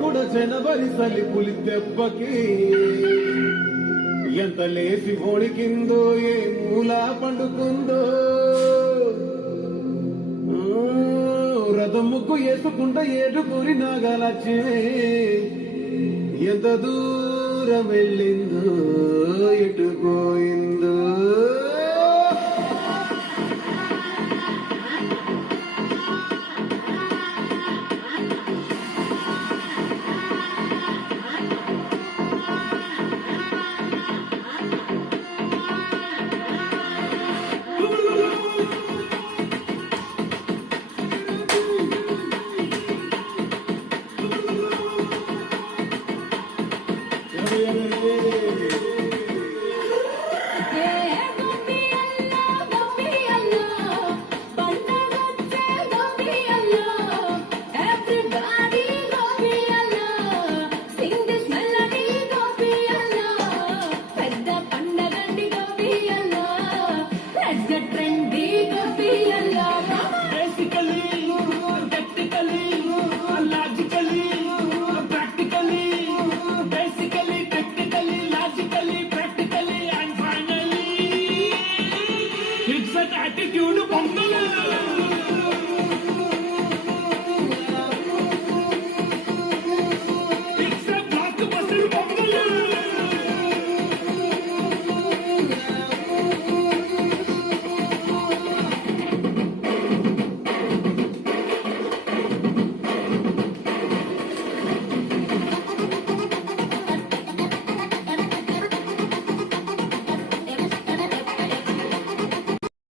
కూడా జనవరి సలి పులి దెబ్బకి ఎంత లేసి ఓడికిందో ఏ మూల పండుకుందో రథం ముగ్గు వేసుకుంట ఏడుగురి నాగలక్ష్మి ఎంత దూరం వెళ్ళిందో ఎటు పోయిందో attitude